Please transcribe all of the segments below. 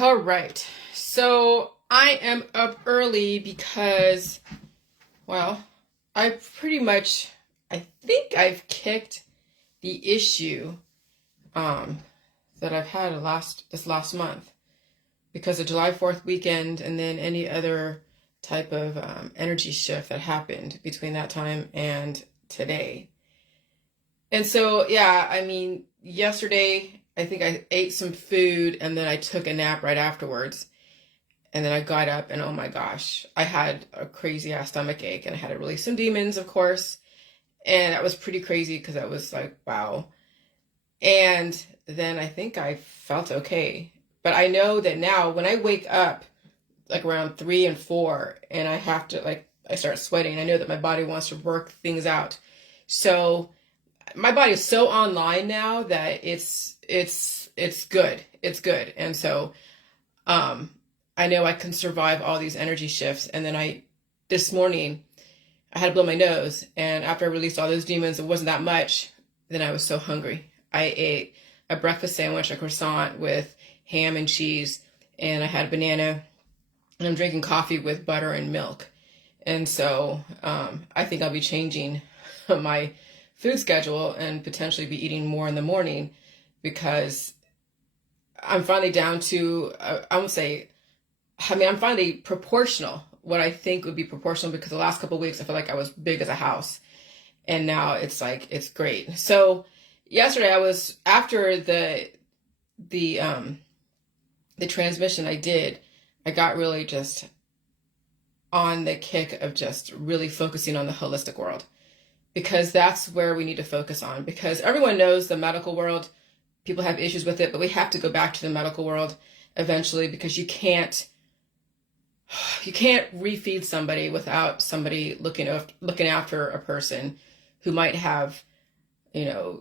All right. So I am up early because, well, I think I've kicked the issue um, that I've had this last month because of July 4th weekend and then any other type of energy shift that happened between that time and today. And so, yeah, I mean, yesterday I think I ate some food and then I took a nap right afterwards. And then I got up and oh my gosh, I had a crazy ass stomach ache and I had to release some demons, of course. And that was pretty crazy because I was like, wow. And then I think I felt okay. But I know that now when I wake up like around 3 and 4 and I have to I start sweating, I know that my body wants to work things out. So my body is so online now that it's good. It's good. And so I know I can survive all these energy shifts. And then this morning I had to blow my nose, and after I released all those demons, it wasn't that much. Then I was so hungry. I ate a breakfast sandwich, a croissant with ham and cheese, and I had a banana, and I'm drinking coffee with butter and milk. And so I think I'll be changing my food schedule and potentially be eating more in the morning because I'm finally down to, I'm finally proportional, what I think would be proportional, because the last couple of weeks I felt like I was big as a house. And now it's great. So yesterday after the transmission I got really just on the kick of just really focusing on the holistic world, because that's where we need to focus on, because everyone knows the medical world, people have issues with it, but we have to go back to the medical world eventually, because you can't refeed somebody without somebody looking after a person who might have,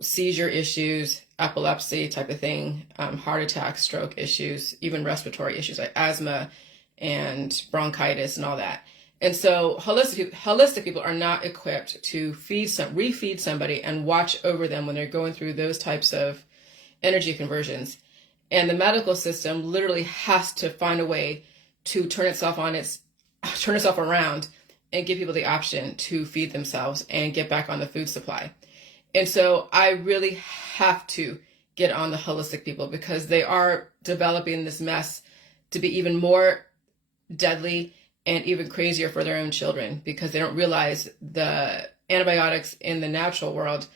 seizure issues, epilepsy type of thing, heart attack, stroke issues, even respiratory issues like asthma and bronchitis and all that. And so holistic people are not equipped to refeed somebody and watch over them when they're going through those types of energy conversions. And the medical system literally has to find a way to turn itself around and give people the option to feed themselves and get back on the food supply. And so I really have to get on the holistic people, because they are developing this mess to be even more deadly and even crazier for their own children, because they don't realize the antibiotics in the natural world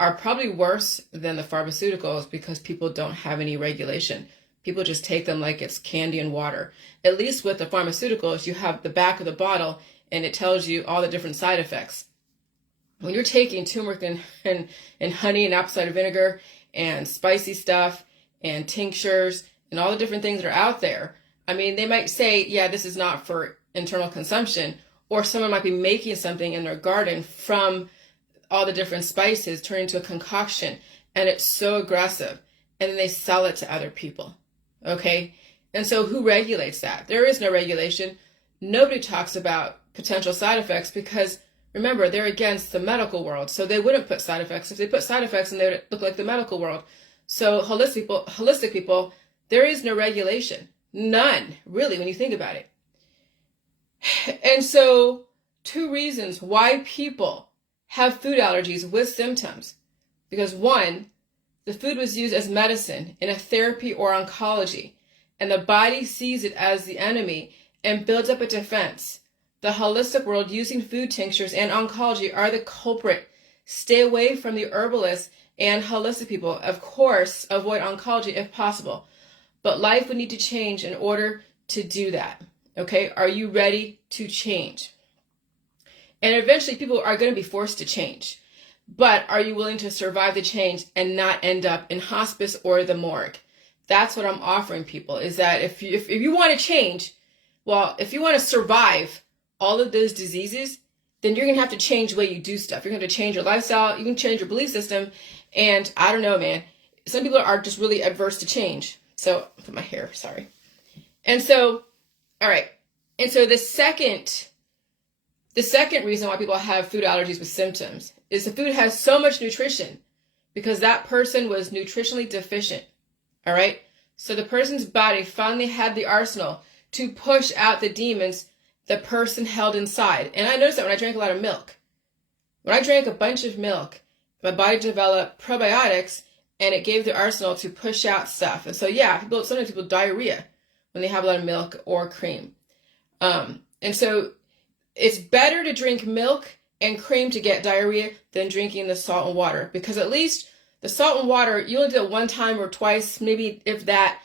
are probably worse than the pharmaceuticals, because people don't have any regulation. People just take them like it's candy and water. At least with the pharmaceuticals, you have the back of the bottle and it tells you all the different side effects. When you're taking turmeric and honey and apple cider vinegar and spicy stuff and tinctures and all the different things that are out there, I mean, they might say, yeah, this is not for internal consumption, or someone might be making something in their garden from all the different spices, turning into a concoction, and it's so aggressive, and then they sell it to other people. Okay? And so who regulates that? There is no regulation. Nobody talks about potential side effects, because remember, they're against the medical world. So they wouldn't put side effects. If they put side effects, then they would look like the medical world. So holistic people, there is no regulation. None, really, when you think about it. And so 2 reasons why people have food allergies with symptoms. Because 1, the food was used as medicine in a therapy or oncology, and the body sees it as the enemy and builds up a defense. The holistic world using food tinctures and oncology are the culprit. Stay away from the herbalists and holistic people. Of course, avoid oncology if possible. But life would need to change in order to do that. Okay? Are you ready to change? And eventually people are going to be forced to change. But are you willing to survive the change and not end up in hospice or the morgue? That's what I'm offering people, is that if you want to change, well, if you want to survive all of those diseases, then you're going to have to change the way you do stuff. You're going to have to change your lifestyle. You can change your belief system. And I don't know, man. Some people are just really adverse to change. So, I'll put my hair, sorry. And so, all right. And so the second reason why people have food allergies with symptoms is the food has so much nutrition because that person was nutritionally deficient. All right. So the person's body finally had the arsenal to push out the demons the person held inside. And I noticed that when I drank a lot of milk. When I drank a bunch of milk, my body developed probiotics, and it gave the arsenal to push out stuff. And so, yeah, sometimes people diarrhea when they have a lot of milk or cream. And so it's better to drink milk and cream to get diarrhea than drinking the salt and water, because at least the salt and water, you only do it one time or twice, maybe if that.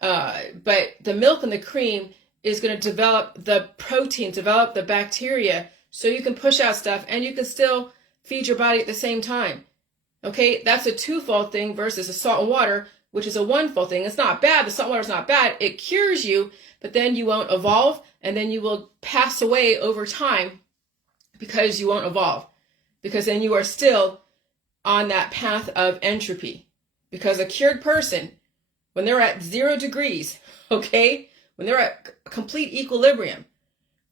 But the milk and the cream is going to develop the protein, develop the bacteria, so you can push out stuff and you can still feed your body at the same time. Okay, that's a twofold thing versus the salt and water, which is a onefold thing. It's not bad. The salt and water is not bad. It cures you, but then you won't evolve, and then you will pass away over time because you won't evolve, because then you are still on that path of entropy. Because a cured person, when they're at 0 degrees, okay, when they're at complete equilibrium,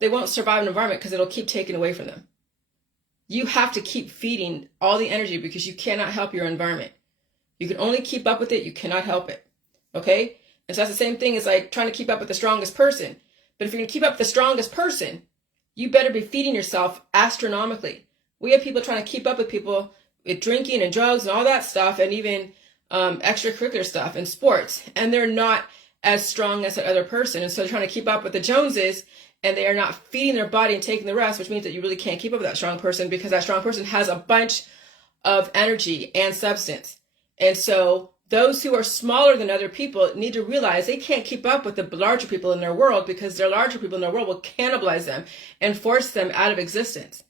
they won't survive an environment because it'll keep taken away from them. You have to keep feeding all the energy because you cannot help your environment. You can only keep up with it. You cannot help it. Okay? And so that's the same thing as like trying to keep up with the strongest person. But if you're going to keep up with the strongest person, you better be feeding yourself astronomically. We have people trying to keep up with people with drinking and drugs and all that stuff, and even extracurricular stuff and sports. And they're not as strong as that other person. And so they're trying to keep up with the Joneses, and they are not feeding their body and taking the rest, which means that you really can't keep up with that strong person, because that strong person has a bunch of energy and substance. And so those who are smaller than other people need to realize they can't keep up with the larger people in their world, because their larger people in their world will cannibalize them and force them out of existence,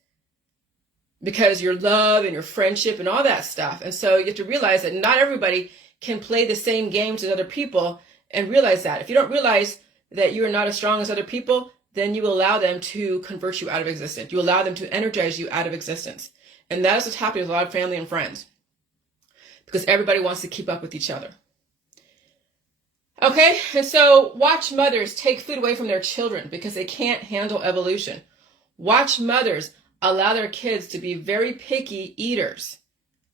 because your love and your friendship and all that stuff. And so you have to realize that not everybody can play the same games as other people, and realize that. If you don't realize that you are not as strong as other people, then you allow them to convert you out of existence. You allow them to energize you out of existence. And that is what's happening with a lot of family and friends, because everybody wants to keep up with each other. Okay, and so watch mothers take food away from their children because they can't handle evolution. Watch mothers allow their kids to be very picky eaters.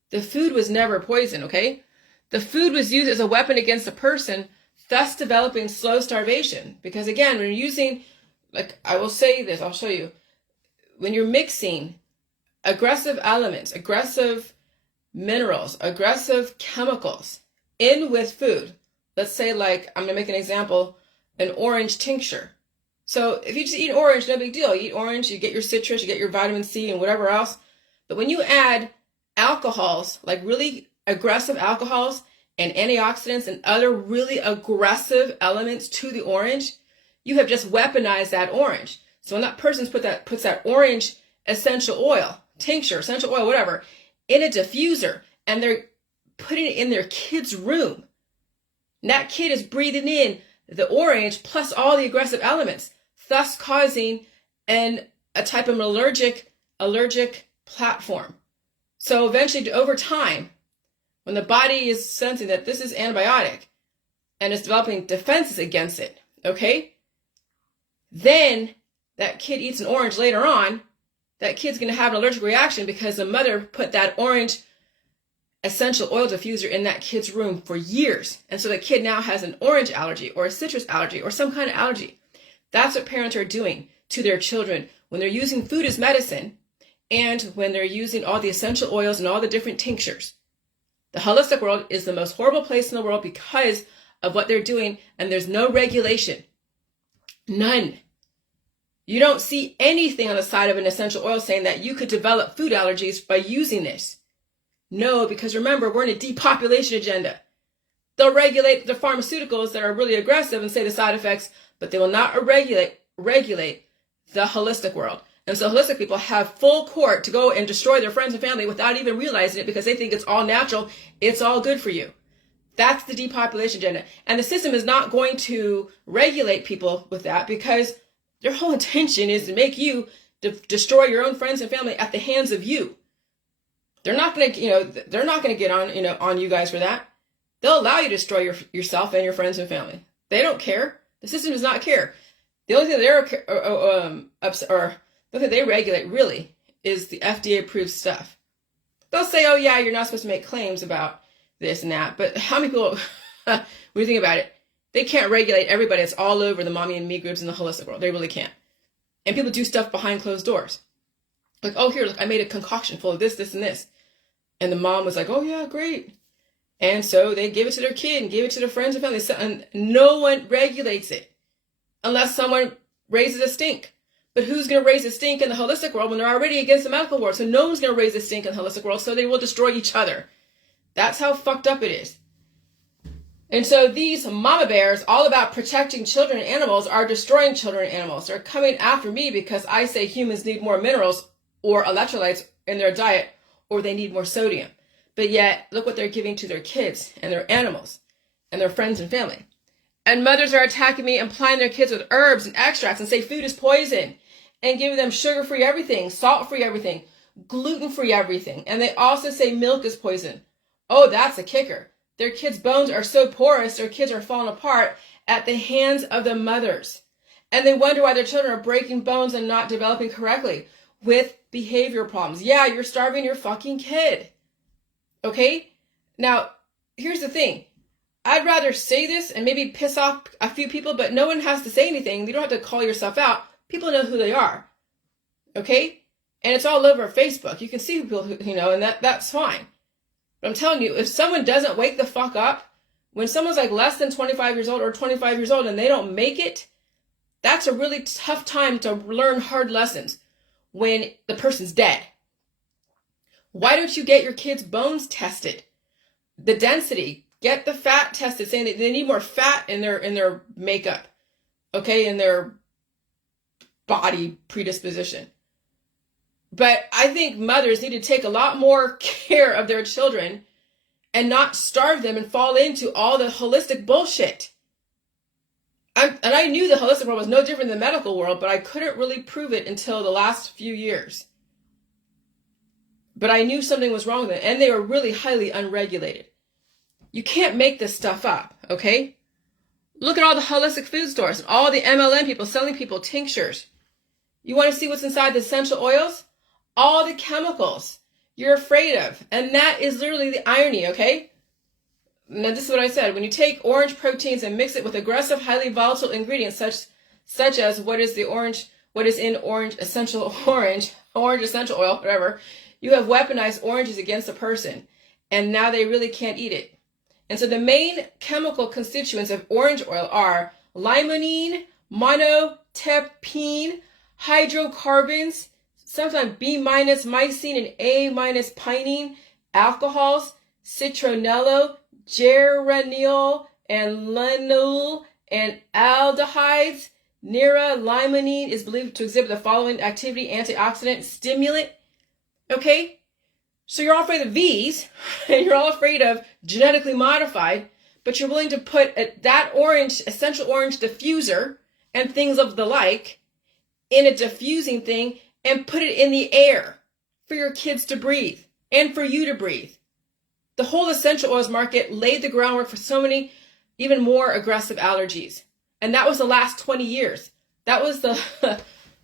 The food was never poison, okay? The food was used as a weapon against a person, thus developing slow starvation. Because again, when you're using, like I will say this, I'll show you, when you're mixing aggressive elements, aggressive minerals, aggressive chemicals in with food, let's say like, I'm going to make an example, an orange tincture. So if you just eat orange, no big deal. You eat orange, you get your citrus, you get your vitamin C and whatever else. But when you add alcohols, like really aggressive alcohols and antioxidants and other really aggressive elements to the orange, you have just weaponized that orange. So when that person puts that orange essential oil, tincture, essential oil, whatever, in a diffuser, and they're putting it in their kid's room, and that kid is breathing in the orange plus all the aggressive elements, thus causing a type of allergic platform. So eventually, over time, when the body is sensing that this is antibiotic and is developing defenses against it, okay, then that kid eats an orange later on, that kid's going to have an allergic reaction because the mother put that orange essential oil diffuser in that kid's room for years. And so the kid now has an orange allergy or a citrus allergy or some kind of allergy. That's what parents are doing to their children when they're using food as medicine and when they're using all the essential oils and all the different tinctures. The holistic world is the most horrible place in the world because of what they're doing, and there's no regulation. None. You don't see anything on the side of an essential oil saying that you could develop food allergies by using this. No, because remember, we're in a depopulation agenda. They'll regulate the pharmaceuticals that are really aggressive and say the side effects, but they will not regulate the holistic world. And so holistic people have full court to go and destroy their friends and family without even realizing it, because they think it's all natural, it's all good for you. That's the depopulation agenda. And the system is not going to regulate people with that, because their whole intention is to make you destroy your own friends and family at the hands of you. They're not going to get on you guys for that. They'll allow you to destroy yourself and your friends and family. They don't care. The system does not care. The only thing they regulate really is the FDA approved stuff. They'll say, oh yeah, you're not supposed to make claims about this and that. But how many people when you think about it, they can't regulate everybody. It's all over the mommy and me groups in the holistic world. They really can't. And people do stuff behind closed doors. Like, oh, here, look, I made a concoction full of this, this, and this. And the mom was like, oh, yeah, great. And so they give it to their kid and give it to their friends and family. And no one regulates it unless someone raises a stink. But who's going to raise a stink in the holistic world when they're already against the medical world? So no one's going to raise a stink in the holistic world, so they will destroy each other. That's how fucked up it is. And so these mama bears, all about protecting children and animals, are destroying children and animals. They're coming after me because I say humans need more minerals or electrolytes in their diet, or they need more sodium. But yet, look what they're giving to their kids and their animals and their friends and family. And mothers are attacking me and plying their kids with herbs and extracts and say food is poison and giving them sugar-free everything, salt-free everything, gluten-free everything. And they also say milk is poison. Oh, that's a kicker. Their kids' bones are so porous, their kids are falling apart at the hands of the mothers. And they wonder why their children are breaking bones and not developing correctly with behavior problems. Yeah, you're starving your fucking kid. Okay? Now, here's the thing. I'd rather say this and maybe piss off a few people, but no one has to say anything. You don't have to call yourself out. People know who they are. Okay? And it's all over Facebook. You can see people who, and that's fine. But I'm telling you, if someone doesn't wake the fuck up, when someone's like less than 25 years old or 25 years old and they don't make it, that's a really tough time to learn hard lessons when the person's dead. Why don't you get your kids' bones tested? The density, get the fat tested, saying that they need more fat in their makeup, okay, in their body predisposition. But I think mothers need to take a lot more care of their children and not starve them and fall into all the holistic bullshit. And I knew the holistic world was no different than the medical world, but I couldn't really prove it until the last few years. But I knew something was wrong with it, and they were really highly unregulated. You can't make this stuff up, okay? Look at all the holistic food stores and all the MLM people selling people tinctures. You want to see what's inside the essential oils? All the chemicals you're afraid of. And that is literally the irony, okay? Now, this is what I said. When you take orange proteins and mix it with aggressive, highly volatile ingredients such as what is in orange essential oil, whatever, you have weaponized oranges against a person. And now they really can't eat it. And so the main chemical constituents of orange oil are limonene, monoterpene, hydrocarbons, sometimes B-, myrcene, and A- pinene, alcohols, citronello, geraniol, and linalool, and aldehydes. Limonene is believed to exhibit the following activity: antioxidant, stimulant. Okay? So you're all afraid of these, and you're all afraid of genetically modified, but you're willing to put that orange, essential orange diffuser and things of the like in a diffusing thing and put it in the air for your kids to breathe and for you to breathe. The whole essential oils market laid the groundwork for so many even more aggressive allergies. And that was the last 20 years. That was the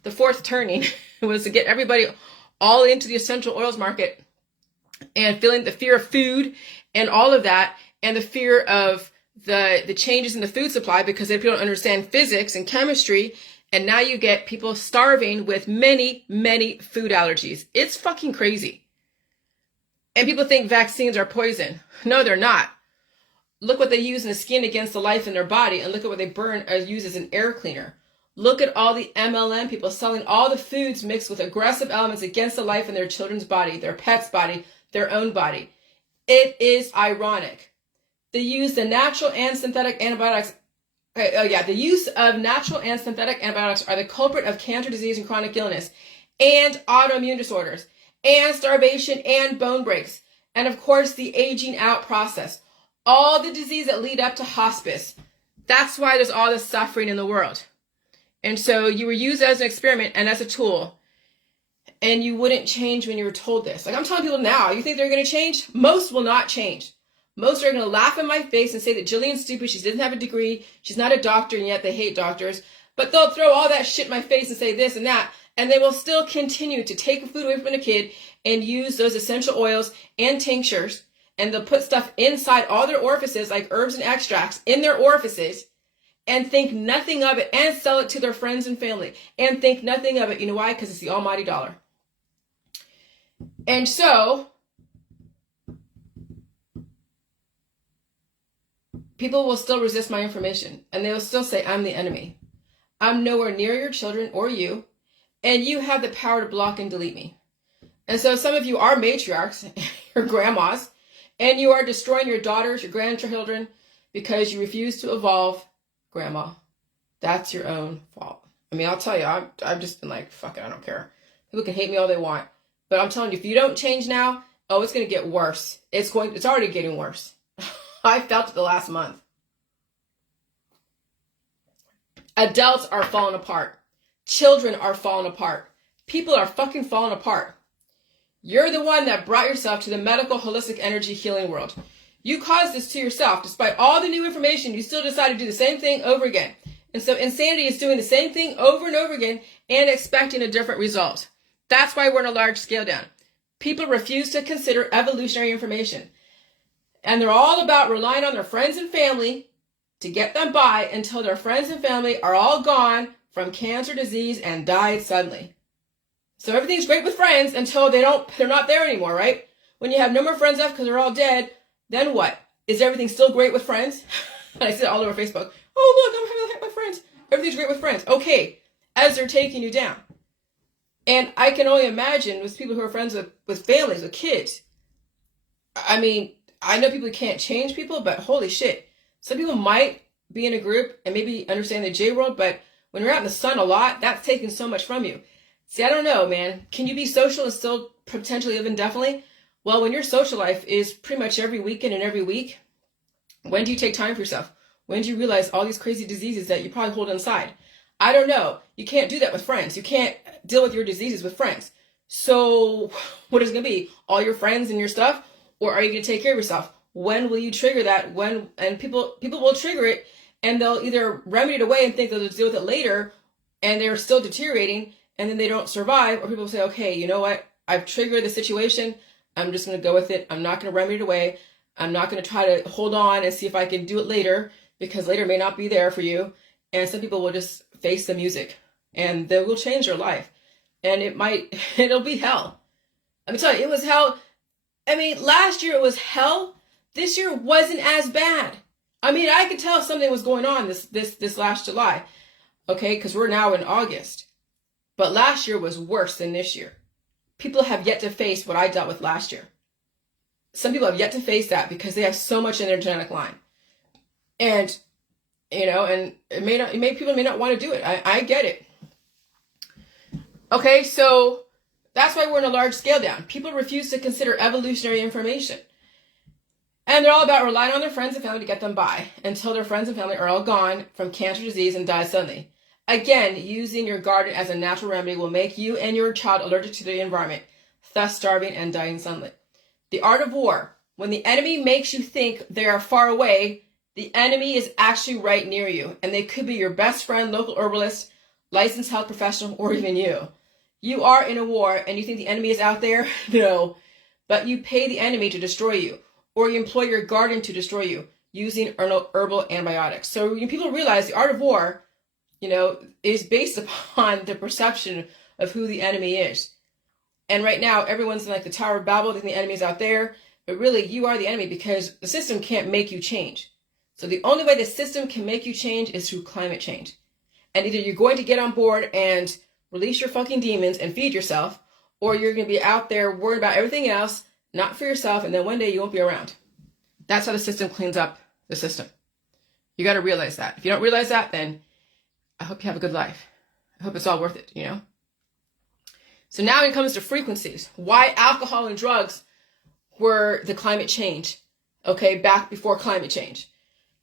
fourth turning. It was to get everybody all into the essential oils market and feeling the fear of food and all of that, and the fear of the changes in the food supply because they don't understand physics and chemistry. And now you get people starving with many, many food allergies. It's fucking crazy. And people think vaccines are poison. No, they're not. Look what they use in the skin against the life in their body, and look at what they burn or use as an air cleaner. Look at all the MLM people selling all the foods mixed with aggressive elements against the life in their children's body, their pet's body, their own body. It is ironic. They use the natural and synthetic antibiotics. The use of natural and synthetic antibiotics are the culprit of cancer, disease, and chronic illness, and autoimmune disorders, and starvation, and bone breaks, and of course the aging out process. All the disease that lead up to hospice. That's why there's all this suffering in the world. And so you were used as an experiment and as a tool, and you wouldn't change when you were told this. Like I'm telling people now, you think they're going to change? Most will not change. Most are going to laugh in my face and say that Jillian's stupid, she doesn't have a degree, she's not a doctor, and yet they hate doctors. But they'll throw all that shit in my face and say this and that, and they will still continue to take food away from a kid and use those essential oils and tinctures and they'll put stuff inside all their orifices, like herbs and extracts in their orifices, and think nothing of it, and sell it to their friends and family and think nothing of it. You know why? Because it's the almighty dollar. And so people will still resist my information, and they will still say, I'm the enemy. I'm nowhere near your children or you, and you have the power to block and delete me. And so some of you are matriarchs, your grandmas, and you are destroying your daughters, your grandchildren, because you refuse to evolve. Grandma, that's your own fault. I mean, I'll tell you, I've just been like, fuck it, I don't care. People can hate me all they want. But I'm telling you, if you don't change now, oh, it's going to get worse. It's already getting worse. I felt it the last month. Adults are falling apart. Children are falling apart. People are fucking falling apart. You're the one that brought yourself to the medical holistic energy healing world. You caused this to yourself. Despite all the new information, you still decide to do the same thing over again. And so insanity is doing the same thing over and over again and expecting a different result. That's why we're in a large scale down. People refuse to consider evolutionary information. And they're all about relying on their friends and family to get them by until their friends and family are all gone from cancer, disease, and died suddenly. So everything's great with friends until they're not there anymore, right? When you have no more friends left because they're all dead, then what? Is everything still great with friends? And I see it all over Facebook. Oh, look, I'm having my friends. Everything's great with friends. Okay, as they're taking you down. And I can only imagine with people who are friends with families, with kids. I mean, I know people can't change people, but holy shit. Some people might be in a group and maybe understand the J world, but when you're out in the sun a lot, that's taking so much from you. See, I don't know, man. Can you be social and still potentially live indefinitely? Well, when your social life is pretty much every weekend and every week, when do you take time for yourself? When do you realize all these crazy diseases that you probably hold inside? I don't know. You can't do that with friends. You can't deal with your diseases with friends. So what is it going to be? All your friends and your stuff? Or are you going to take care of yourself? When will you trigger that? And people will trigger it, and they'll either remedy it away and think they'll deal with it later, and they're still deteriorating, and then they don't survive. Or people say, okay, you know what? I've triggered the situation. I'm just going to go with it. I'm not going to remedy it away. I'm not going to try to hold on and see if I can do it later, because later may not be there for you. And some people will just face the music, and they will change their life. And it'll be hell. Let me tell you, it was hell. I mean, last year it was hell. This year wasn't as bad. I mean, I could tell something was going on this last July. Okay, because we're now in August. But last year was worse than this year. People have yet to face what I dealt with last year. Some people have yet to face that because they have so much in their genetic line. And, and people may not want to do it. I get it. Okay, so that's why we're in a large scale down. People refuse to consider evolutionary information. And they're all about relying on their friends and family to get them by until their friends and family are all gone from cancer, disease, and die suddenly. Again, using your garden as a natural remedy will make you and your child allergic to the environment, thus starving and dying suddenly. The art of war. When the enemy makes you think they are far away, the enemy is actually right near you. And they could be your best friend, local herbalist, licensed health professional, or even you. You are in a war and you think the enemy is out there? No. But you pay the enemy to destroy you. Or you employ your garden to destroy you using herbal antibiotics. So when people realize the art of war, is based upon the perception of who the enemy is. And right now, everyone's in like the Tower of Babel, thinking the enemy's out there. But really, you are the enemy because the system can't make you change. So the only way the system can make you change is through climate change. And either you're going to get on board and release your fucking demons and feed yourself, or you're going to be out there worried about everything else, not for yourself, and then one day you won't be around. That's how the system cleans up the system. You got to realize that. If you don't realize that, then I hope you have a good life. I hope it's all worth it, So now when it comes to frequencies, why alcohol and drugs were the climate change, okay, back before climate change.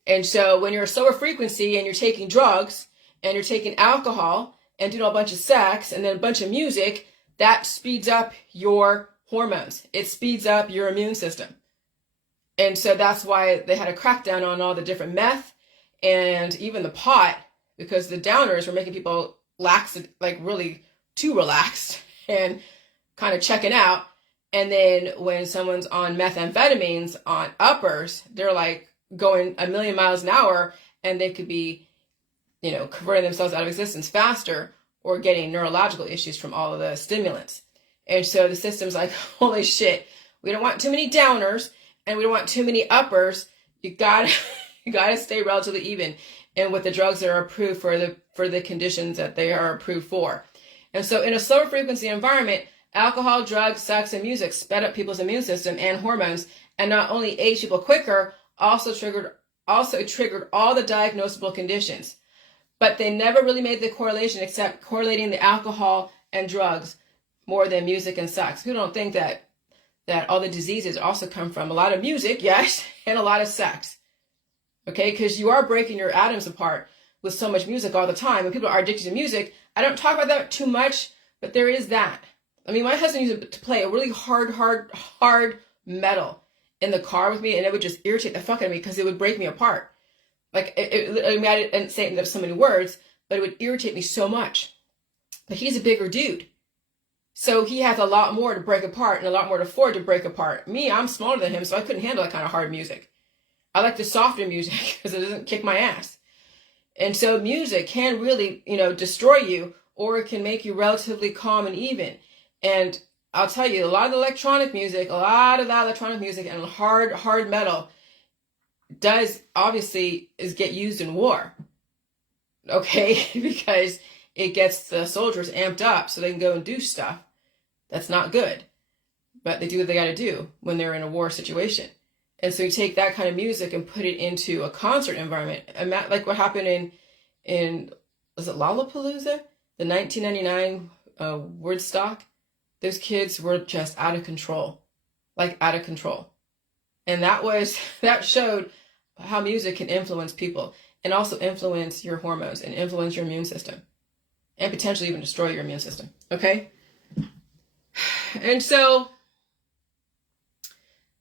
And so when you're a solar frequency and you're taking drugs and you're taking alcohol and doing a bunch of sex and then a bunch of music, that speeds up your hormones. It speeds up your immune system. And so that's why they had a crackdown on all the different meth and even the pot, because the downers were making people lax, like really too relaxed and kind of checking out. And then when someone's on methamphetamines on uppers, they're like going a million miles an hour, and they could be, converting themselves out of existence faster or getting neurological issues from all of the stimulants. And so the system's like, holy shit, we don't want too many downers and we don't want too many uppers. You gotta stay relatively even. And with the drugs that are approved for the conditions that they are approved for. And so in a slower frequency environment, alcohol, drugs, sex, and music sped up people's immune system and hormones, and not only aged people quicker, also triggered all the diagnosable conditions. But they never really made the correlation, except correlating the alcohol and drugs more than music and sex. People don't think that all the diseases also come from a lot of music, yes, and a lot of sex. Okay, because you are breaking your atoms apart with so much music all the time. When people are addicted to music, I don't talk about that too much, but there is that. I mean, my husband used to play a really hard metal in the car with me, and it would just irritate the fuck out of me because it would break me apart. Like, I didn't say it in so many words, but it would irritate me so much. But he's a bigger dude. So he has a lot more to break apart and a lot more to afford to break apart. Me, I'm smaller than him, so I couldn't handle that kind of hard music. I like the softer music because it doesn't kick my ass. And so music can really, destroy you, or it can make you relatively calm and even. And I'll tell you, a lot of the electronic music, and hard metal is get used in war. Okay? Because it gets the soldiers amped up so they can go and do stuff. That's not good. But they do what they got to do when they're in a war situation. And so you take that kind of music and put it into a concert environment. Like what happened in was it Lollapalooza? The 1999 Woodstock? Those kids were just out of control. Like out of control. And that showed how music can influence people and also influence your hormones and influence your immune system. And potentially even destroy your immune system. Okay? And so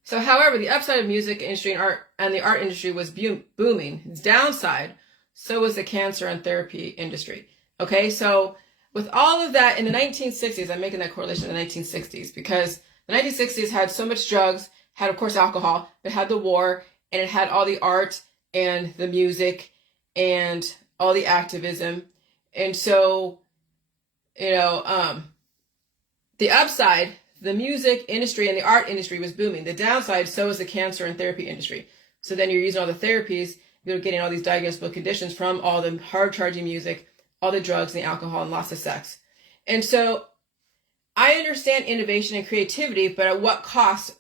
however, the upside of music industry and the art industry was booming. Its downside, so was the cancer and therapy industry. Okay, so with all of that in the 1960s, I'm making that correlation in the 1960s because the 1960s had so much drugs, had of course alcohol, it had the war, and it had all the art and the music and all the activism. And so, the upside, the music industry and the art industry was booming. The downside, so was the cancer and therapy industry. So then you're using all the therapies, you're getting all these diagnosable conditions from all the hard charging music, all the drugs and the alcohol and lots of sex. And so I understand innovation and creativity, but at what cost?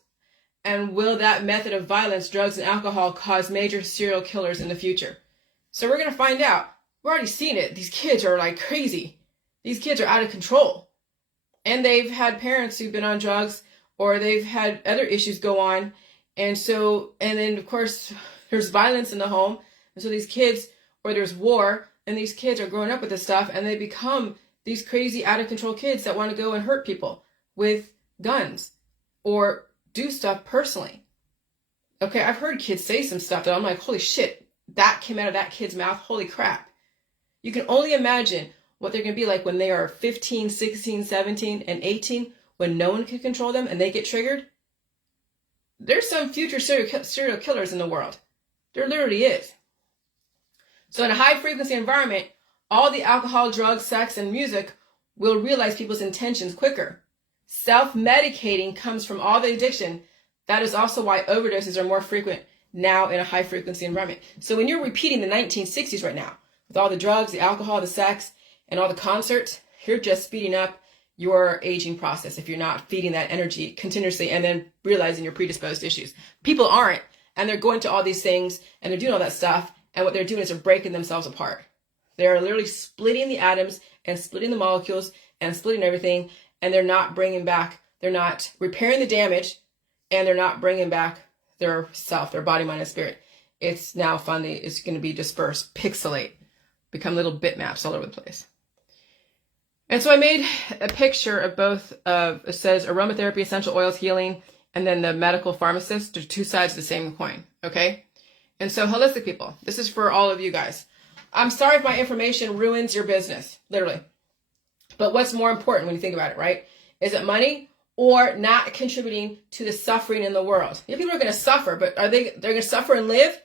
And will that method of violence, drugs and alcohol, cause major serial killers in the future? So we're going to find out. We're already seeing it. These kids are like crazy. These kids are out of control. And they've had parents who've been on drugs, or they've had other issues go on. And then of course there's violence in the home. And so these kids, or there's war, and these kids are growing up with this stuff, and they become these crazy out of control kids that want to go and hurt people with guns or do stuff personally. Okay, I've heard kids say some stuff that I'm like, holy shit, that came out of that kid's mouth. Holy crap. You can only imagine what they're going to be like when they are 15, 16, 17, and 18, when no one can control them and they get triggered. There's some future serial killers in the world. There literally is. So in a high frequency environment, all the alcohol, drugs, sex, and music will realize people's intentions quicker. Self-medicating comes from all the addiction. That is also why overdoses are more frequent now in a high frequency environment. So when you're repeating the 1960s right now, with all the drugs, the alcohol, the sex, and all the concerts, you're just speeding up your aging process if you're not feeding that energy continuously and then realizing your predisposed issues. People aren't, and they're going to all these things, and they're doing all that stuff, and what they're doing is they're breaking themselves apart. They're literally splitting the atoms and splitting the molecules and splitting everything, and they're not repairing the damage, and they're not bringing back their self, their body, mind, and spirit. It's now finally, it's going to be dispersed, pixelate, become little bitmaps all over the place. And so I made a picture of both it says aromatherapy, essential oils, healing, and then the medical pharmacist. There's two sides of the same coin, okay? And so holistic people, this is for all of you guys. I'm sorry if my information ruins your business, literally. But what's more important when you think about it, right? Is it money or not contributing to the suffering in the world. You know, people are going to suffer, but they're going to suffer and live?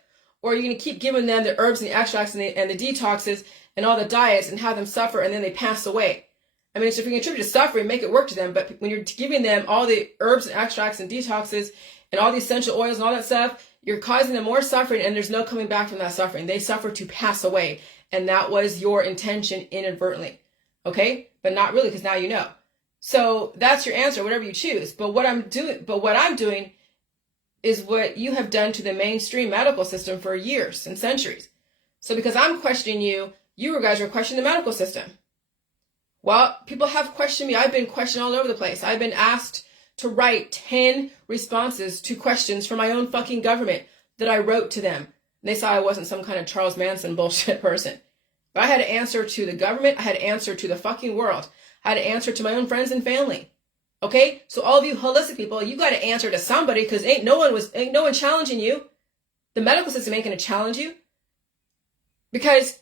Or are you going to keep giving them the herbs and the extracts and the detoxes and all the diets and have them suffer and then they pass away? I mean, so if you contribute to suffering, make it work to them. But when you're giving them all the herbs and extracts and detoxes and all the essential oils and all that stuff, you're causing them more suffering, and there's no coming back from that suffering. They suffer to pass away. And that was your intention inadvertently. Okay? But not really, because now you know. So that's your answer, whatever you choose. But what I'm doing is what you have done to the mainstream medical system for years and centuries. So because I'm questioning you guys are questioning the medical system. Well, people have questioned me. I've been questioned all over the place. I've been asked to write 10 responses to questions from my own fucking government that I wrote to them. And they saw I wasn't some kind of Charles Manson bullshit person. But I had to answer to the government. I had to answer to the fucking world. I had to answer to my own friends and family. Okay? So all of you holistic people, you got to answer to somebody, because ain't no one challenging you. The medical system ain't going to challenge you. Because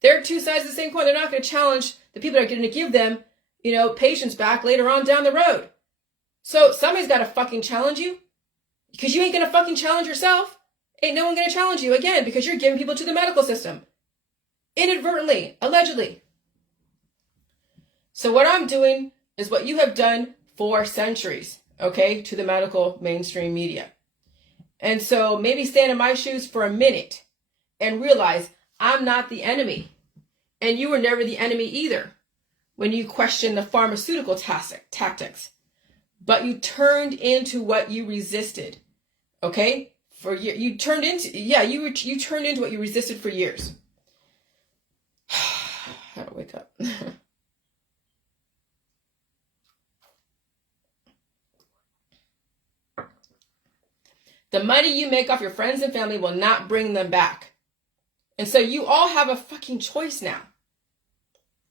they're two sides of the same coin. They're not going to challenge the people that are going to give them, patients back later on down the road. So somebody's got to fucking challenge you, because you ain't going to fucking challenge yourself. Ain't no one going to challenge you, again, because you're giving people to the medical system. Inadvertently, allegedly. So what I'm doing is what you have done for centuries, okay, to the medical mainstream media. And so maybe stand in my shoes for a minute and realize I'm not the enemy. And you were never the enemy either when you questioned the pharmaceutical tactics. But you turned into what you resisted, okay? You turned into what you resisted for years. I gotta wake up. The money you make off your friends and family will not bring them back. And so you all have a fucking choice now.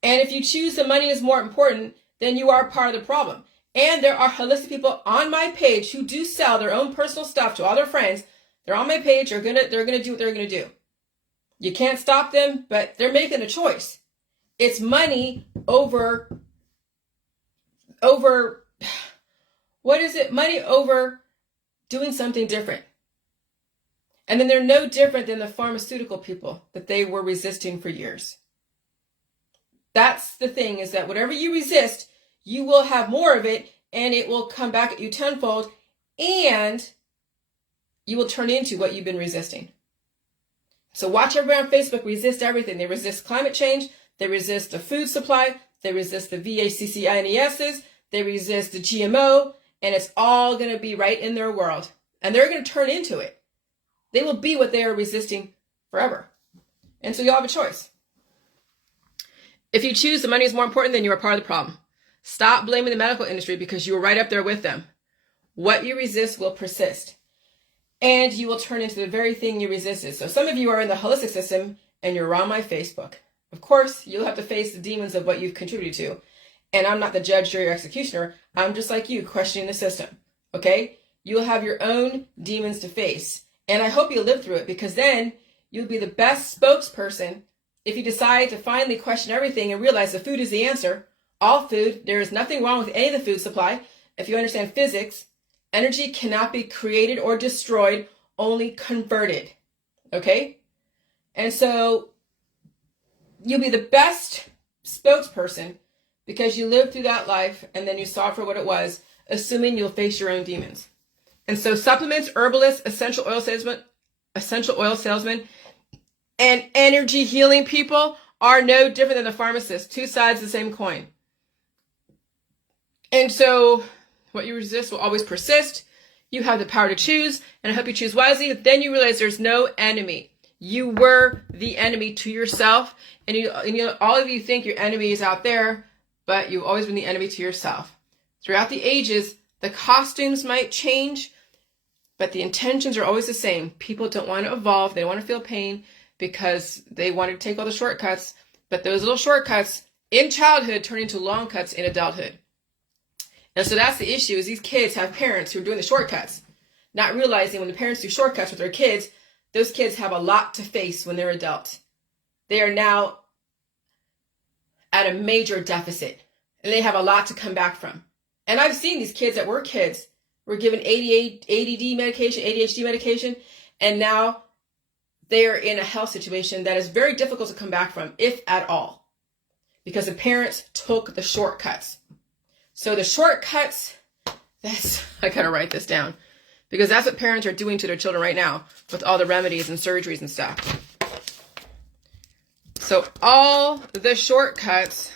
And if you choose the money is more important, then you are part of the problem. And there are holistic people on my page who do sell their own personal stuff to all their friends. They're on my page. They're gonna do what they're gonna do. You can't stop them, but they're making a choice. It's money over what is it? Money over doing something different. And then they're no different than the pharmaceutical people that they were resisting for years. That's the thing, is that whatever you resist, you will have more of it, and it will come back at you tenfold, and you will turn into what you've been resisting. So watch everybody on Facebook resist everything. They resist climate change. They resist the food supply. They resist the VACCINESs. They resist the GMO. And it's all going to be right in their world. And they're going to turn into it. They will be what they are resisting forever. And so you'll have a choice. If you choose the money is more important, then you are part of the problem. Stop blaming the medical industry, because you were right up there with them. What you resist will persist. And you will turn into the very thing you resisted. So some of you are in the holistic system and you're on my Facebook. Of course, you'll have to face the demons of what you've contributed to. And I'm not the judge, jury, or executioner. I'm just like you, questioning the system. Okay? You'll have your own demons to face. And I hope you live through it, because then you'll be the best spokesperson if you decide to finally question everything and realize the food is the answer. All food. There is nothing wrong with any of the food supply. If you understand physics, energy cannot be created or destroyed, only converted. Okay? And so you'll be the best spokesperson, because you lived through that life and then you saw for what it was, assuming you'll face your own demons. And so supplements, herbalists, essential oil salesmen, and energy healing people are no different than the pharmacists. Two sides of the same coin. And so what you resist will always persist. You have the power to choose, and I hope you choose wisely. Then you realize there's no enemy. You were the enemy to yourself, and all of you think your enemy is out there, but you've always been the enemy to yourself. Throughout the ages, the costumes might change, but the intentions are always the same. People don't want to evolve. They want to feel pain because they want to take all the shortcuts, but those little shortcuts in childhood turn into long cuts in adulthood. And so that's the issue, is these kids have parents who are doing the shortcuts, not realizing when the parents do shortcuts with their kids, those kids have a lot to face when they're adults. They are now at a major deficit, and they have a lot to come back from. And I've seen these kids that were kids were given ADD medication, ADHD medication, and now they are in a health situation that is very difficult to come back from, if at all, because the parents took the shortcuts. So the shortcuts, I gotta write this down, because that's what parents are doing to their children right now with all the remedies and surgeries and stuff. So all the shortcuts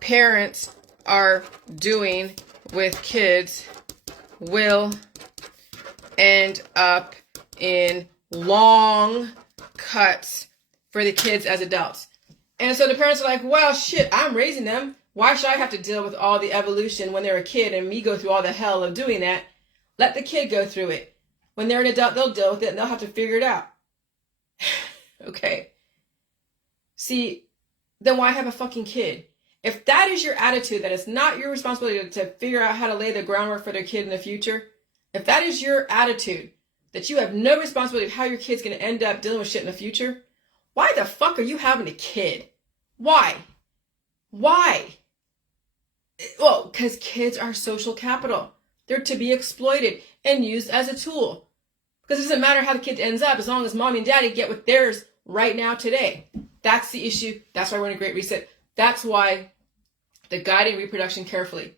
parents are doing with kids will end up in long cuts for the kids as adults. And so the parents are like, well, shit, I'm raising them. Why should I have to deal with all the evolution when they're a kid and me go through all the hell of doing that? Let the kid go through it. When they're an adult, they'll deal with it and they'll have to figure it out. Okay. See, then why have a fucking kid? If that is your attitude, that it's not your responsibility to figure out how to lay the groundwork for their kid in the future, if that is your attitude, that you have no responsibility of how your kid's going to end up dealing with shit in the future, why the fuck are you having a kid? Why? Why? Well, because kids are social capital. They're to be exploited and used as a tool. Because it doesn't matter how the kid ends up as long as mommy and daddy get with theirs right now today. That's the issue. That's why we're in a great reset. That's why the guiding reproduction carefully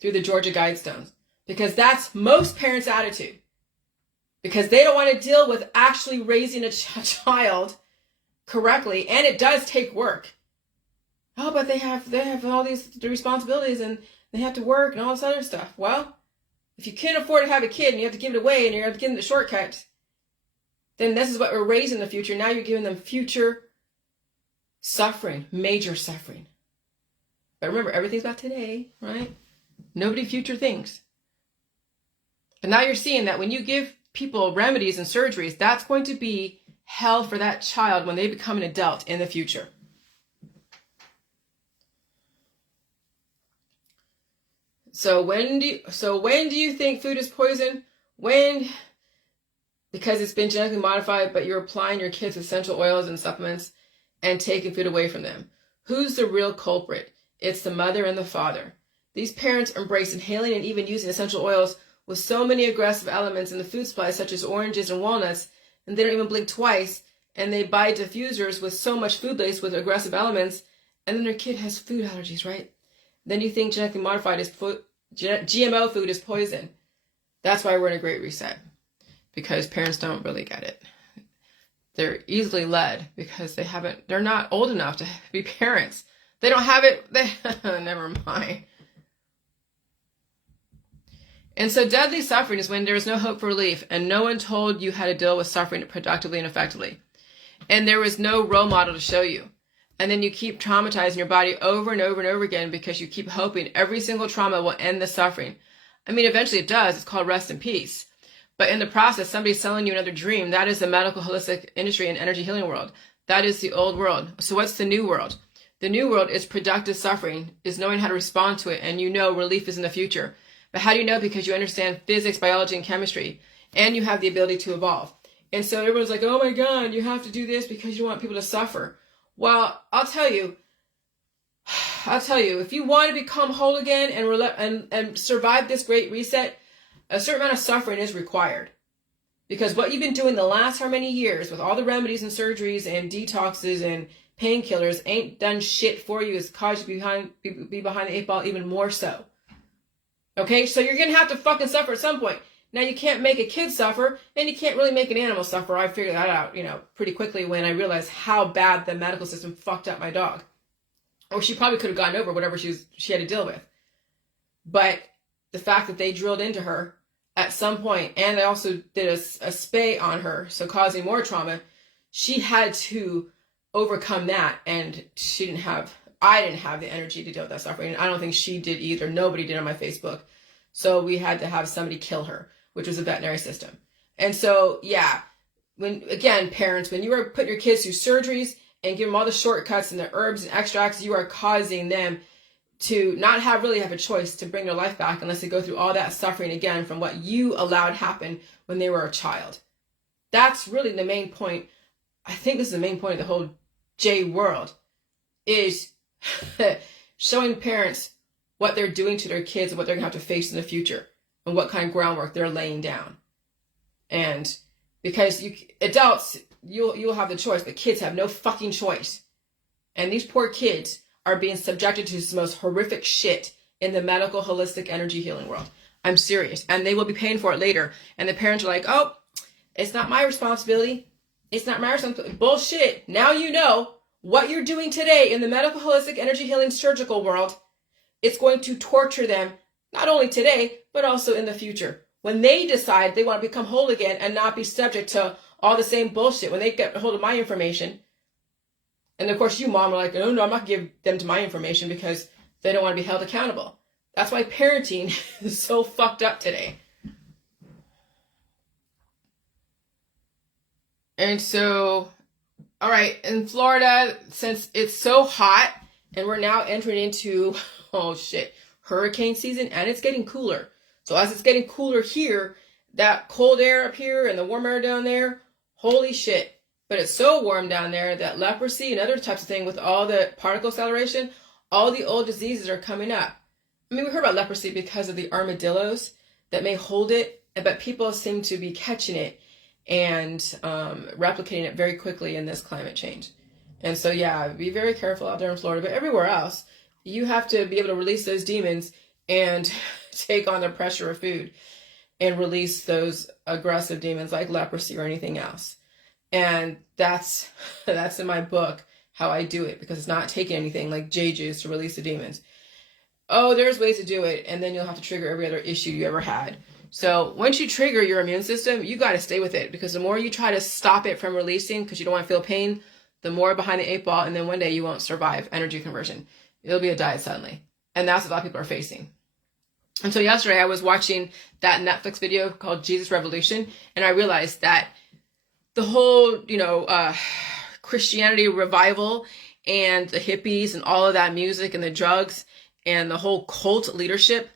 through the Georgia Guidestones. Because that's most parents' attitude. Because they don't want to deal with actually raising a child correctly. And it does take work. Oh, but they have all these responsibilities and they have to work and all this other stuff. Well, if you can't afford to have a kid and you have to give it away and you're giving the shortcut, then this is what we're raising in the future. Now you're giving them future suffering, major suffering. But remember, everything's about today, right? Nobody future thinks. But now you're seeing that when you give people remedies and surgeries, that's going to be hell for that child when they become an adult in the future. So when do you think food is poison? When? Because it's been genetically modified, but you're applying your kids essential oils and supplements and taking food away from them. Who's the real culprit? It's the mother and the father. These parents embrace inhaling and even using essential oils with so many aggressive elements in the food supply, such as oranges and walnuts, and they don't even blink twice, and they buy diffusers with so much food waste with aggressive elements, and then their kid has food allergies, right? Then you think genetically modified GMO food is poison. That's why we're in a great reset. Because parents don't really get it. They're easily led because they're not old enough to be parents. They don't have it. Never mind. And so deadly suffering is when there is no hope for relief and no one told you how to deal with suffering productively and effectively. And there was no role model to show you. And then you keep traumatizing your body over and over and over again because you keep hoping every single trauma will end the suffering. I mean, eventually it does. It's called rest in peace. But in the process, somebody's selling you another dream. That is the medical holistic industry and energy healing world. That is the old world. So what's the new world? The new world is productive suffering, is knowing how to respond to it, and you know relief is in the future. But how do you know? Because you understand physics, biology, and chemistry, and you have the ability to evolve. And so everyone's like, oh my God, you have to do this because you want people to suffer. Well, I'll tell you, if you want to become whole again and survive this great reset, a certain amount of suffering is required. Because what you've been doing the last how many years with all the remedies and surgeries and detoxes and painkillers ain't done shit for you. It's caused you to be behind the eight ball even more so. Okay, so you're going to have to fucking suffer at some point. Now, you can't make a kid suffer, and you can't really make an animal suffer. I figured that out, pretty quickly when I realized how bad the medical system fucked up my dog. Or she probably could have gotten over whatever she had to deal with. But the fact that they drilled into her at some point, and they also did a spay on her, so causing more trauma, she had to overcome that, and I didn't have the energy to deal with that suffering, and I don't think she did either. Nobody did on my Facebook. So we had to have somebody kill her, which was a veterinary system. And so, yeah, parents, when you are putting your kids through surgeries and give them all the shortcuts and the herbs and extracts, you are causing them to not have a choice to bring their life back unless they go through all that suffering again from what you allowed happen when they were a child. That's really the main point. I think this is the main point of the whole J world. is showing parents what they're doing to their kids and what they're going to have to face in the future and what kind of groundwork they're laying down. And because adults, you'll have the choice, but kids have no fucking choice. And these poor kids are being subjected to the most horrific shit in the medical, holistic, energy healing world. I'm serious. And they will be paying for it later. And the parents are like, oh, it's not my responsibility. It's not my responsibility. Bullshit. Now you know what you're doing today in the medical, holistic, energy healing, surgical world. It's going to torture them, not only today, but also in the future. When they decide they want to become whole again and not be subject to all the same bullshit, when they get a hold of my information, and of course you mom are like, oh no, I'm not giving them to my information because they don't want to be held accountable. That's why parenting is so fucked up today. And so, all right, in Florida, since it's so hot and we're now entering into, oh shit, hurricane season, and it's getting cooler. So as it's getting cooler here, that cold air up here and the warm air down there, holy shit. But it's so warm down there that leprosy and other types of things with all the particle acceleration, all the old diseases are coming up. I mean, we heard about leprosy because of the armadillos that may hold it, but people seem to be catching it and replicating it very quickly in this climate change. And so, yeah, be very careful out there in Florida, but everywhere else, you have to be able to release those demons and take on the pressure of food and release those aggressive demons like leprosy or anything else. And that's in my book, how I do it, because it's not taking anything like J-juice to release the demons. Oh, there's ways to do it, and then you'll have to trigger every other issue you ever had. So once you trigger your immune system, you got to stay with it, because the more you try to stop it from releasing because you don't want to feel pain, the more behind the 8 ball, and then one day you won't survive energy conversion. It'll be a diet suddenly. And that's what a lot of people are facing. And so yesterday I was watching that Netflix video called Jesus Revolution, and I realized that the whole, Christianity revival and the hippies and all of that music and the drugs and the whole cult leadership,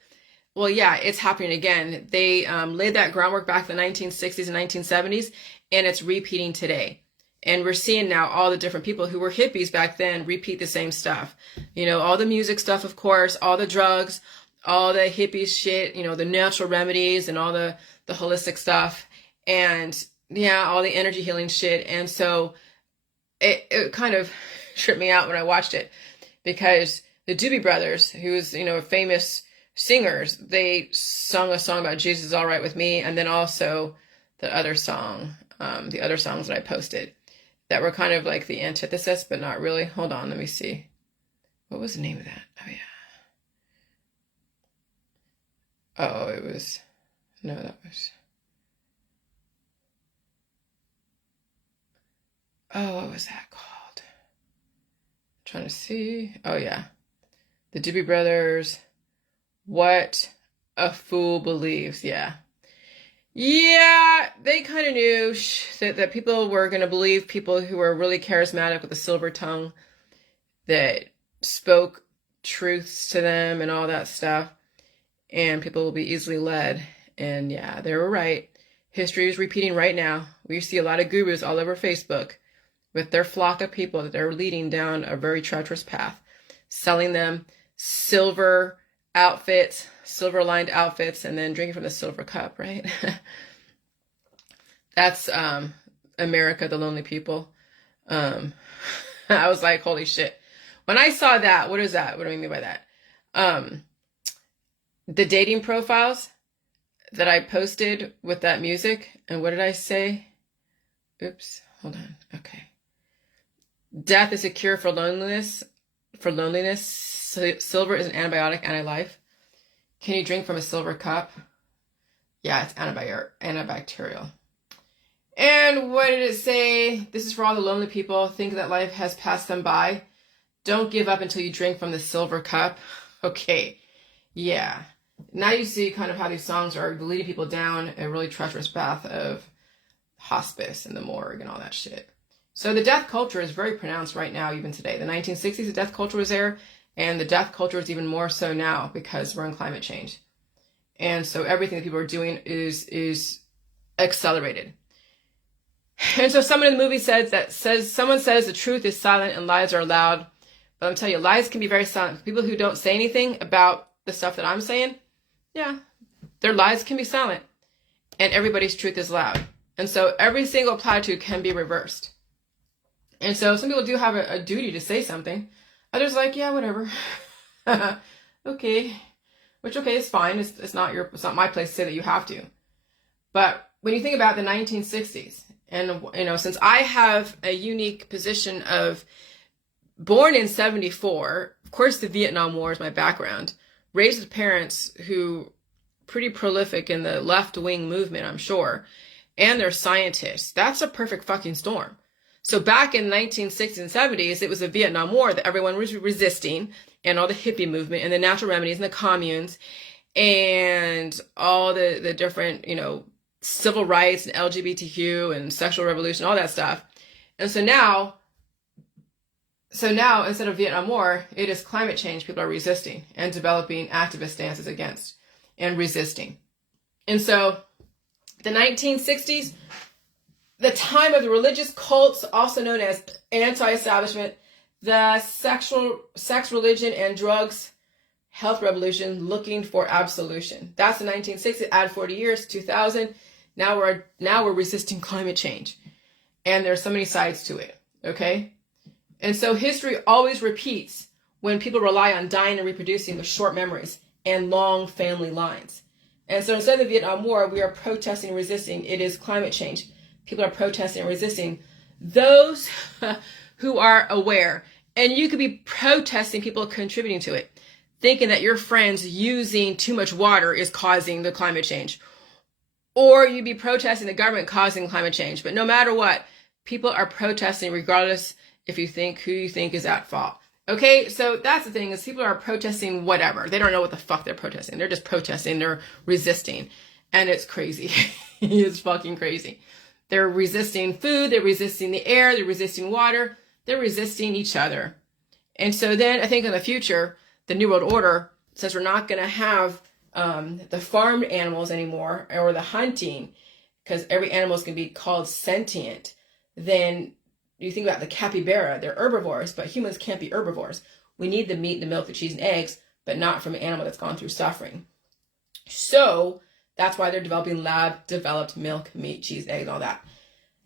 well, yeah, it's happening again. They laid that groundwork back in the 1960s and 1970s, and it's repeating today. And we're seeing now all the different people who were hippies back then repeat the same stuff. All the music stuff, of course, all the drugs, all the hippie shit, the natural remedies and all the holistic stuff. And yeah, all the energy healing shit. And so it kind of tripped me out when I watched it, because the Doobie Brothers, who's, famous singers, they sung a song about Jesus is All Right With Me. And then also the other songs that I posted that were kind of like the antithesis, but not really. Hold on, let me see. What was the name of that? Oh, yeah. Oh, it was, no, that was, oh, what was that called? I'm trying to see. Oh, yeah. The Doobie Brothers, What a Fool Believes. Yeah. Yeah, they kind of knew that people were going to believe people who were really charismatic with a silver tongue that spoke truths to them and all that stuff. And people will be easily led. And yeah, they were right. History is repeating right now. We see a lot of gurus all over Facebook with their flock of people that they're leading down a very treacherous path, selling them silver outfits, silver lined outfits, and then drinking from the silver cup, right? That's America, the lonely people. I was like, holy shit. When I saw that, what is that? What do I mean by that? The dating profiles that I posted with that music. And what did I say? Oops, hold on. Okay. Death is a cure for loneliness. Silver is an antibiotic, anti-life. Can you drink from a silver cup? Yeah, it's antibacterial. And what did it say? This is for all the lonely people. Think that life has passed them by. Don't give up until you drink from the silver cup. Okay. Yeah. Now you see kind of how these songs are leading people down a really treacherous path of hospice and the morgue and all that shit. So the death culture is very pronounced right now, even today. The 1960s, the death culture was there, and the death culture is even more so now because we're in climate change. And so everything that people are doing is accelerated. And so someone in the movie someone says the truth is silent and lies are loud, But I'm telling you, lies can be very silent. People who don't say anything about the stuff that I'm saying, yeah, their lies can be silent. And everybody's truth is loud. And so every single platitude can be reversed. And so some people do have a duty to say something. Others are like, yeah, whatever. Okay. Which, okay, is fine. It's not my place to say that you have to. But when you think about the 1960s, and, you know, since I have a unique position of born in 74, of course, the Vietnam War is my background, raised with parents who pretty prolific in the left-wing movement, I'm sure, and they're scientists. That's a perfect fucking storm. So back in the 1960s and 70s, it was the Vietnam War that everyone was resisting, and all the hippie movement and the natural remedies and the communes and all the different, you know, civil rights and LGBTQ and sexual revolution, all that stuff. And so now instead of Vietnam War, it is climate change people are resisting and developing activist stances against and resisting. And so the 1960s, the time of the religious cults, also known as anti-establishment, the sex, religion, and drugs health revolution looking for absolution. That's the 1960s. Add 40 years, 2000. Now we're resisting climate change. And there's so many sides to it, okay? And so history always repeats when people rely on dying and reproducing with short memories and long family lines. And so instead of the Vietnam War, we are protesting and resisting. It is climate change. People are protesting and resisting. Those who are aware. And you could be protesting people contributing to it, thinking that your friends using too much water is causing the climate change. Or you'd be protesting the government causing climate change. But no matter what, people are protesting regardless if you think who you think is at fault. Okay, so that's the thing, is people are protesting whatever. They don't know what the fuck they're protesting. They're just protesting. They're resisting. And it's crazy. It's fucking crazy. They're resisting food. They're resisting the air. They're resisting water. They're resisting each other. And so then I think in the future, the New World Order, since we're not going to have the farmed animals anymore or the hunting, because every animal is going to be called sentient, then you think about the capybara, they're herbivores, but humans can't be herbivores. We need the meat, the milk, the cheese, and eggs, but not from an animal that's gone through suffering. So that's why they're developing lab-developed milk, meat, cheese, eggs, all that.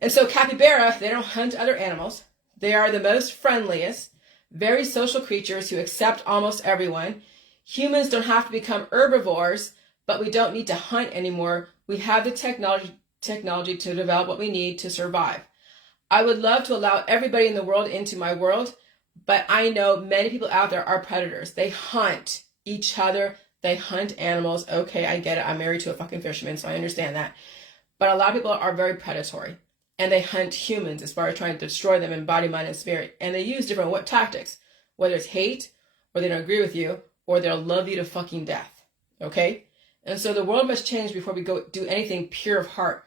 And so capybara, they don't hunt other animals. They are the most friendliest, very social creatures who accept almost everyone. Humans don't have to become herbivores, but we don't need to hunt anymore. We have the technology to develop what we need to survive. I would love to allow everybody in the world into my world, but I know many people out there are predators. They hunt each other. They hunt animals. Okay, I get it. I'm married to a fucking fisherman, so I understand that. But a lot of people are very predatory, and they hunt humans as far as trying to destroy them in body, mind, and spirit. And they use different tactics, whether it's hate, or they don't agree with you, or they'll love you to fucking death. Okay? And so the world must change before we go do anything pure of heart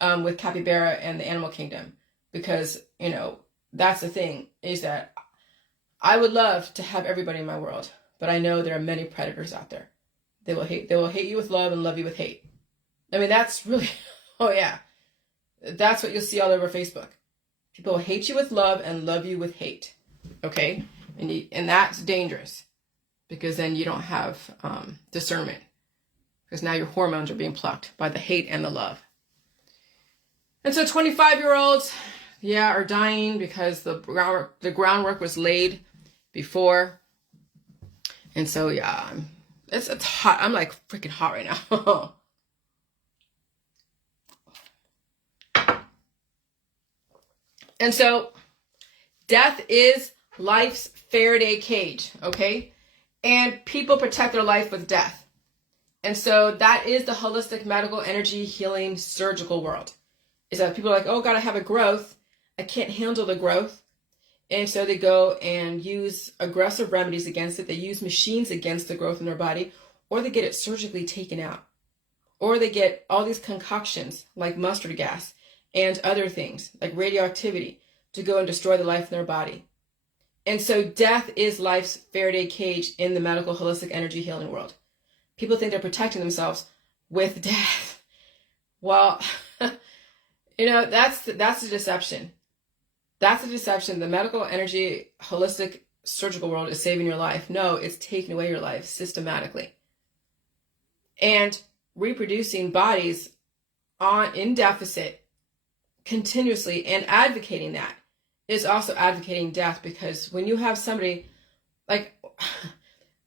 with capybara and the animal kingdom. Because, you know, that's the thing, is that I would love to have everybody in my world, but I know there are many predators out there. They will hate you with love and love you with hate. I mean, that's really, oh yeah. That's what you'll see all over Facebook. People will hate you with love and love you with hate. Okay? And that's dangerous, because then you don't have discernment, because now your hormones are being plucked by the hate and the love. And so 25-year-olds, yeah, are dying because the groundwork was laid before. And so, yeah, it's hot. I'm like freaking hot right now. And so death is life's Faraday cage, okay? And people protect their life with death. And so that is the holistic medical energy healing surgical world. Is that people are like, oh, God, I have a growth. I can't handle the growth. And so they go and use aggressive remedies against it. They use machines against the growth in their body, or they get it surgically taken out. Or they get all these concoctions like mustard gas and other things like radioactivity to go and destroy the life in their body. And so death is life's Faraday cage in the medical holistic energy healing world. People think they're protecting themselves with death. Well, you know, that's a deception. That's a deception. The medical energy holistic surgical world is saving your life. No, it's taking away your life systematically. And reproducing bodies in deficit continuously and advocating that is also advocating death, because when you have somebody like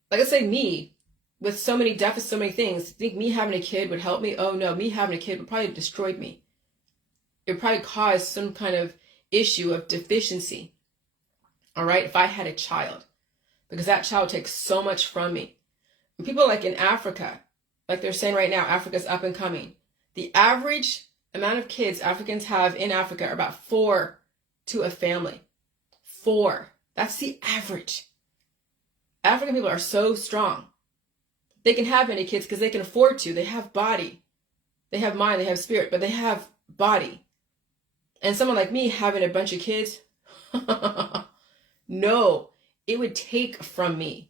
let's say me with so many deficits, so many things, think me having a kid would help me? Oh no, me having a kid would probably have destroyed me. It would probably cause some kind of issue of deficiency. All right, if I had a child, because that child takes so much from me. And people like in Africa, like they're saying right now, Africa's up and coming. The average amount of kids Africans have in Africa are about 4 to a family. 4. That's the average. African people are so strong. They can have many kids because they can afford to. They have body. They have mind. They have spirit. But they have body. And someone like me having a bunch of kids, no, it would take from me.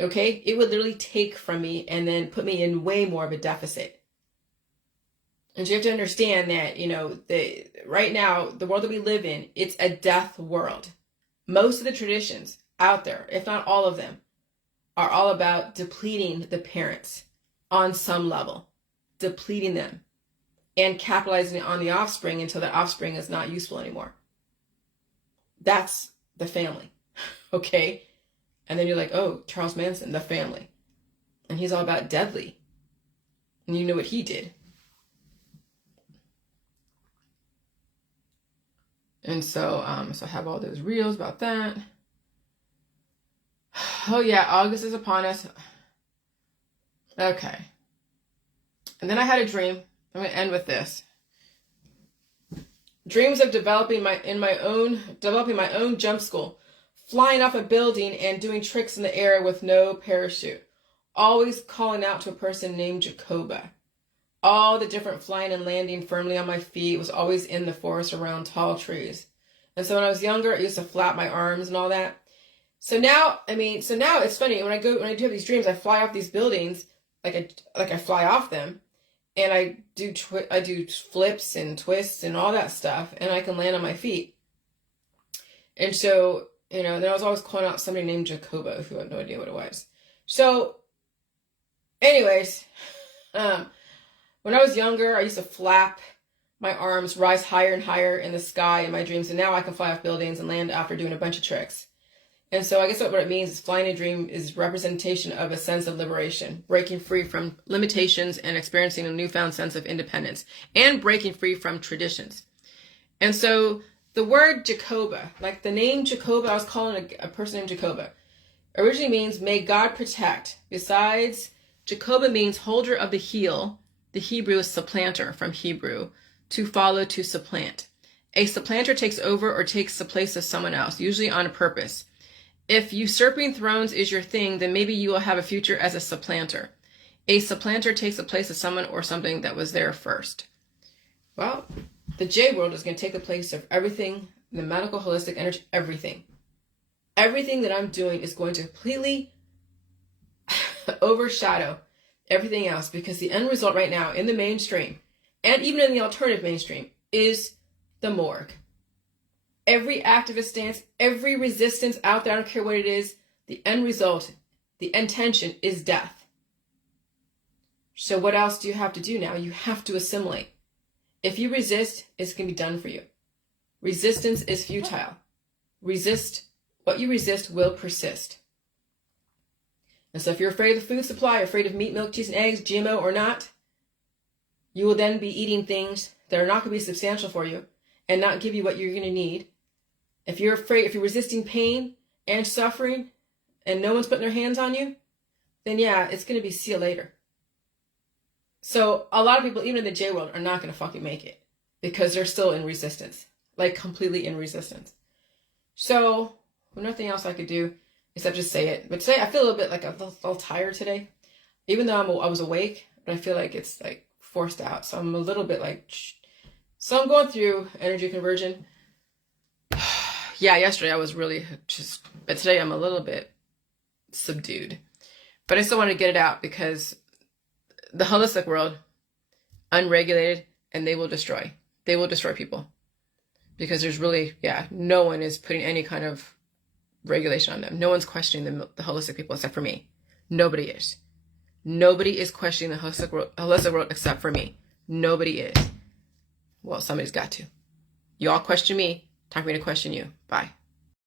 Okay? It would literally take from me and then put me in way more of a deficit. And so you have to understand that, right now, the world that we live in, it's a death world. Most of the traditions out there, if not all of them, are all about depleting the parents on some level, depleting them and capitalizing on the offspring until the offspring is not useful anymore. That's the family. Okay? And then you're like, oh, Charles Manson, the family. And he's all about deadly. And you know what he did. And so I have all those reels about that. Oh yeah, August is upon us. Okay. And then I had a dream. I'm going to end with this. Dreams of developing my own jump school, flying off a building and doing tricks in the air with no parachute. Always calling out to a person named Jacoba. All the different flying and landing firmly on my feet was always in the forest around tall trees. And so when I was younger, I used to flap my arms and all that. So now it's funny when I do have these dreams, I fly off these buildings, like I fly off them, and I do flips and twists and all that stuff, and I can land on my feet. And so, then I was always calling out somebody named Jacoba, who I had no idea what it was. So, anyways, when I was younger, I used to flap my arms, rise higher and higher in the sky in my dreams, and now I can fly off buildings and land after doing a bunch of tricks. And so I guess what it means is flying a dream is representation of a sense of liberation, breaking free from limitations and experiencing a newfound sense of independence, and breaking free from traditions. And so the word Jacoba, like the name Jacoba, I was calling a person named Jacoba, originally means may God protect. Besides, Jacoba means holder of the heel. The Hebrew is supplanter, from Hebrew, to follow, to supplant. A supplanter takes over or takes the place of someone else, usually on purpose. If usurping thrones is your thing, then maybe you will have a future as a supplanter. A supplanter takes the place of someone or something that was there first. Well, the J world is going to take the place of everything, the medical, holistic, energy, everything. Everything that I'm doing is going to completely overshadow everything else, because the end result right now in the mainstream, and even in the alternative mainstream, is the morgue. Every activist stance, every resistance out there, I don't care what it is, the end result, the intention is death. So what else do you have to do now? You have to assimilate. If you resist, it's going to be done for you. Resistance is futile. What you resist will persist. And so if you're afraid of the food supply, afraid of meat, milk, cheese, and eggs, GMO or not, you will then be eating things that are not going to be substantial for you and not give you what you're going to need. If you're resisting pain and suffering and no one's putting their hands on you, then yeah, it's going to be see you later. So a lot of people, even in the J world, are not going to fucking make it because they're still in resistance, like completely in resistance. So nothing else I could do except just say it. But today I feel a little bit like a little tired today, even though I was awake, but I feel like it's like forced out. So I'm a little bit like, so I'm going through energy conversion. Yeah, yesterday I was really but today I'm a little bit subdued. But I still want to get it out because the holistic world, unregulated, and they will destroy. They will destroy people. Because there's really, no one is putting any kind of regulation on them. No one's questioning the holistic people except for me. Nobody is. Nobody is questioning the holistic world except for me. Nobody is. Well, somebody's got to. You all question me. Time for me to question you. Bye.